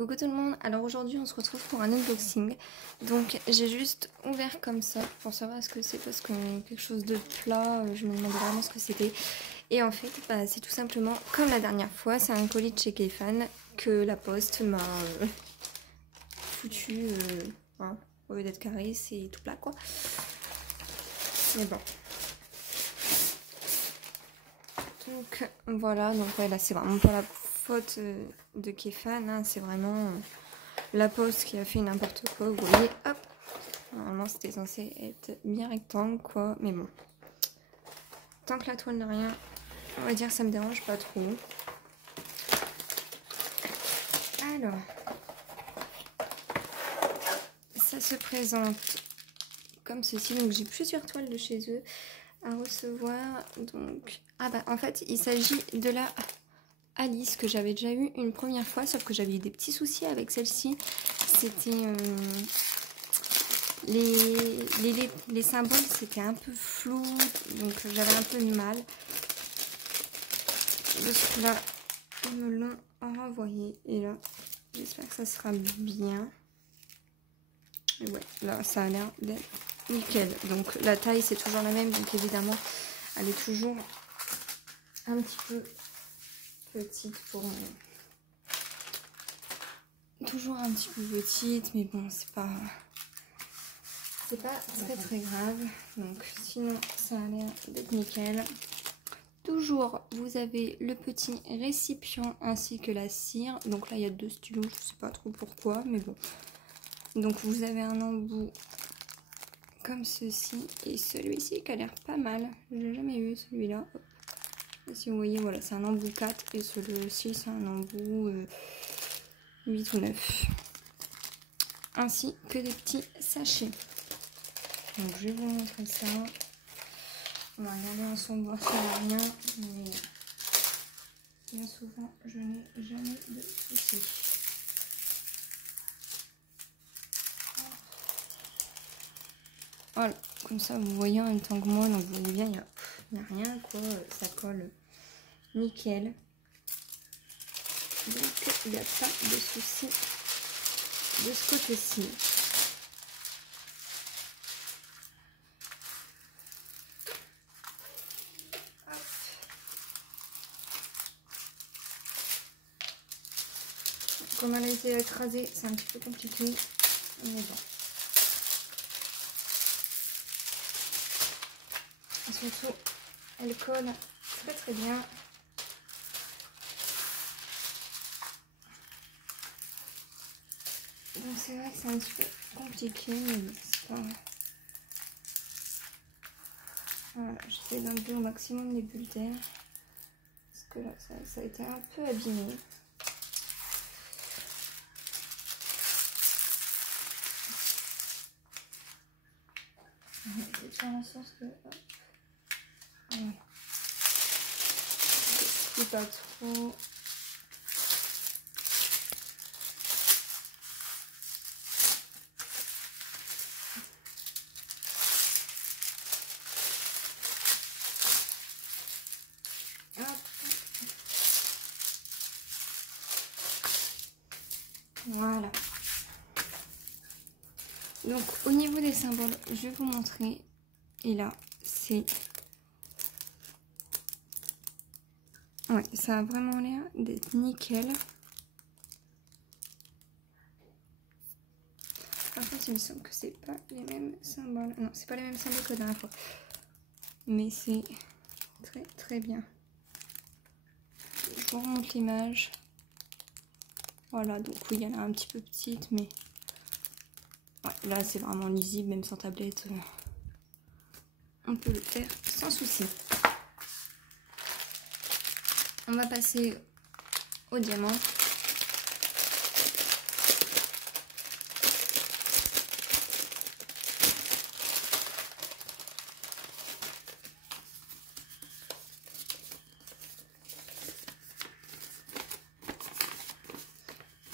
Coucou tout le monde, alors aujourd'hui on se retrouve pour un unboxing. Donc j'ai juste ouvert comme ça pour savoir ce que c'est parce que quelque chose de plat, je me demandais vraiment ce que c'était. Et en fait c'est tout simplement comme la dernière fois, c'est un colis de chez Kayfan que la poste m'a foutu, hein, au lieu d'être carré c'est tout plat quoi. Mais bon. Donc voilà, donc ouais, là c'est vraiment pas la faute de Kayfan, hein, c'est vraiment la poste qui a fait n'importe quoi, vous voyez, hop, normalement c'était censé être bien rectangle quoi, mais bon, tant que la toile n'a rien, on va dire que ça me dérange pas trop. Alors, ça se présente comme ceci, donc j'ai plusieurs toiles de chez eux à recevoir, donc, en fait il s'agit de la Alice que j'avais déjà eu une première fois, sauf que j'avais eu des petits soucis avec celle-ci. C'était les symboles, c'était un peu flou, donc j'avais un peu de mal. De là, ils me l'ont renvoyé et là, j'espère que ça sera bien. Et ouais, là, ça a l'air d'être nickel. Donc la taille, c'est toujours la même, donc évidemment, elle est toujours un petit peu petite pour toujours un petit peu petite, mais bon, c'est pas très grave. Donc sinon ça a l'air d'être nickel. Toujours vous avez le petit récipient ainsi que la cire. Donc là il y a deux stylos, je sais pas trop pourquoi, mais bon. Donc vous avez un embout comme ceci et celui-ci qui a l'air pas mal. Je l'ai jamais eu celui-là. Si vous voyez, voilà, c'est un embout 4 et celui-ci c'est un embout 8 ou 9. Ainsi que des petits sachets. Donc je vais vous montrer ça. On va regarder ensemble voir s'il n'y a rien. Mais bien souvent, je n'ai jamais de soucis. Voilà, comme ça vous voyez en même temps que moi. Donc vous voyez bien, il n'y a rien quoi. Ça colle nickel. Donc il n'y a pas de soucis de ce côté-ci. Comme elle a été écrasée, c'est un petit peu compliqué, mais bon. Et surtout, elle colle très bien. Donc c'est vrai que c'est un petit peu compliqué, mais bon, c'est pas grave. Voilà, j'essaie d'enlever au maximum les bulles d'air. Parce que là, ça a été un peu abîmé. Je vais faire en sorte que... Voilà. C'est pas trop... Voilà. Donc au niveau des symboles, je vais vous montrer. Et là, c'est... Ouais, ça a vraiment l'air d'être nickel. Par contre, il me semble que c'est pas les mêmes symboles. Non, c'est pas les mêmes symboles que la dernière fois. Mais c'est très bien. Je vous remonte l'image. Voilà, donc oui, elle est un petit peu petite, mais ouais, là c'est vraiment lisible, même sans tablette. On peut le faire sans souci. On va passer au diamant.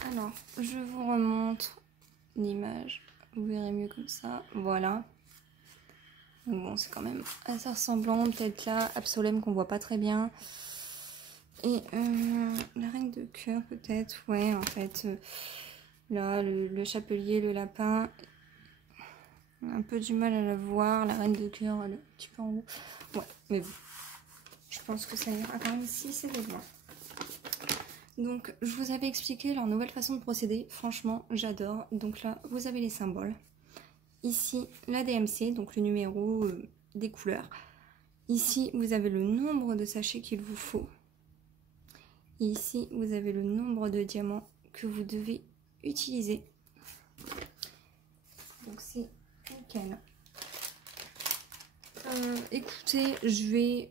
Alors, je vous remontre l'image. Vous verrez mieux comme ça. Voilà. Donc bon, c'est quand même assez ressemblant. Peut-être là, Absolem qu'on voit pas très bien. Et la reine de cœur peut-être, ouais en fait. Là, le chapelier, le lapin, on a un peu du mal à la voir. La reine de cœur, elle est un petit peu en haut. Ouais, mais bon, je pense que ça ira quand même ici, c'est de loin. Donc, je vous avais expliqué leur nouvelle façon de procéder. Franchement, j'adore. Donc là, vous avez les symboles. Ici, la DMC, donc le numéro des couleurs. Ici, vous avez le nombre de sachets qu'il vous faut. Et ici, vous avez le nombre de diamants que vous devez utiliser. Donc, c'est nickel. Écoutez, je vais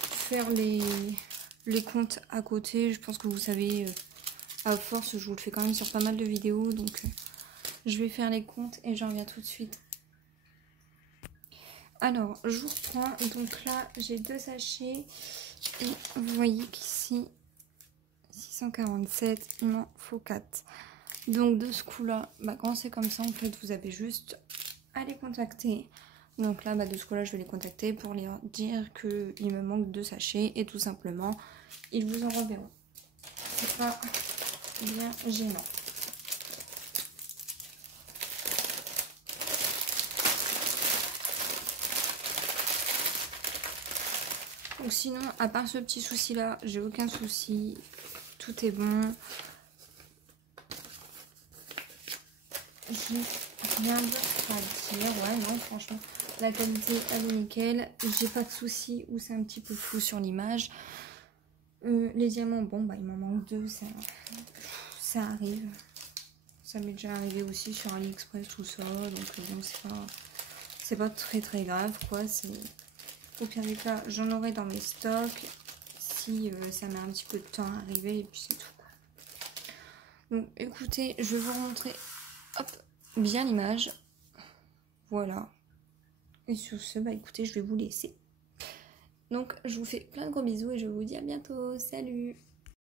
faire les comptes à côté. Je pense que vous savez, à force, je vous le fais quand même sur pas mal de vidéos. Donc, je vais faire les comptes et j'en reviens tout de suite. Alors, je vous reprends. Donc là, j'ai 2 sachets. Et vous voyez qu'ici, 647, il m'en faut 4. Donc de ce coup-là, quand c'est comme ça, en fait, vous avez juste à les contacter. Donc là, de ce coup-là, je vais les contacter pour leur dire qu'il me manque 2 sachets. Et tout simplement, ils vous en reverront. C'est pas bien gênant. Donc sinon, à part ce petit souci-là, j'ai aucun souci. Tout est bon. J'ai rien d'autre à dire. Ouais, non, franchement, la qualité, elle est nickel. J'ai pas de souci où c'est un petit peu flou sur l'image. Les diamants, bon, il m'en manque 2. Ça arrive. Ça m'est déjà arrivé aussi sur AliExpress, tout ça. Donc, bon, c'est pas très très grave, quoi. Au pire des cas, j'en aurai dans mes stocks. Si ça met un petit peu de temps à arriver, et puis c'est tout. Donc, écoutez, je vais vous remontrer bien l'image. Voilà. Et sur ce, écoutez, je vais vous laisser. Donc, je vous fais plein de gros bisous et je vous dis à bientôt. Salut!